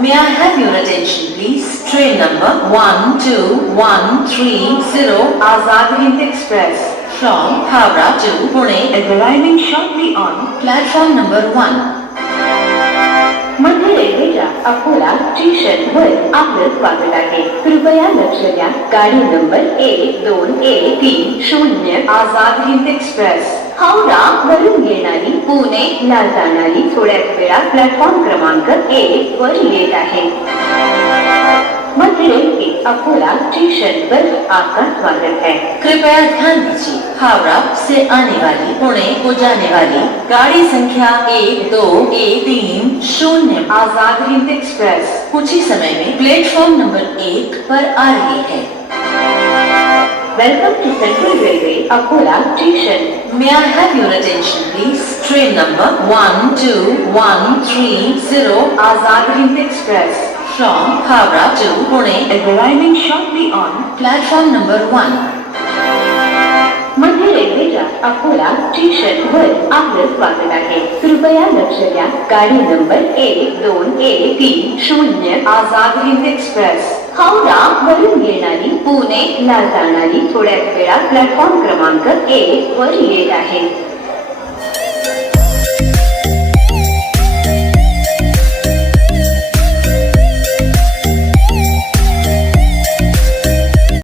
May I have your attention, please? Train number 12130 Azad Hind Express from Howrah to Pune is arriving shortly on platform number 1. मध्य रेल्वेच्या Akola station वर आपलं स्वागत आहे. कृपया लक्ष द्या. गाडी नंबर 12130 आझाद हिंद एक्सप्रेस हावडा वरून येणारी पुणे ला जाणारी थोड्याच वेळात प्लॅटफॉर्म क्रमांक 1 वर येत आहे. मध्य रेलवे अकोला स्टेशन पर आपका स्वागत है. कृपया ध्यान दीजिए, हावड़ा से आने वाली पुणे को जाने वाली गाड़ी संख्या 12130 आजाद हिंद एक्सप्रेस कुछ ही समय में प्लेटफॉर्म नंबर 1 पर आ रही है. Welcome to Central Railway Akola Station. May I have your attention, please? Train number 12130 Azad Hind Express from Howrah to Pune is arriving shortly on platform number 1. मध्य रेल्वेच्या अकोला स्टेशन वर आपलं स्वागत आहे. कृपया लक्ष द्या. गाडी नंबर 12130 आजाद हिंद एक्सप्रेस हावडा वरून येणारी पुणे ला जाणारी थोड्याच वेळात प्लॅटफॉर्म क्रमांक 1 वर येत आहे.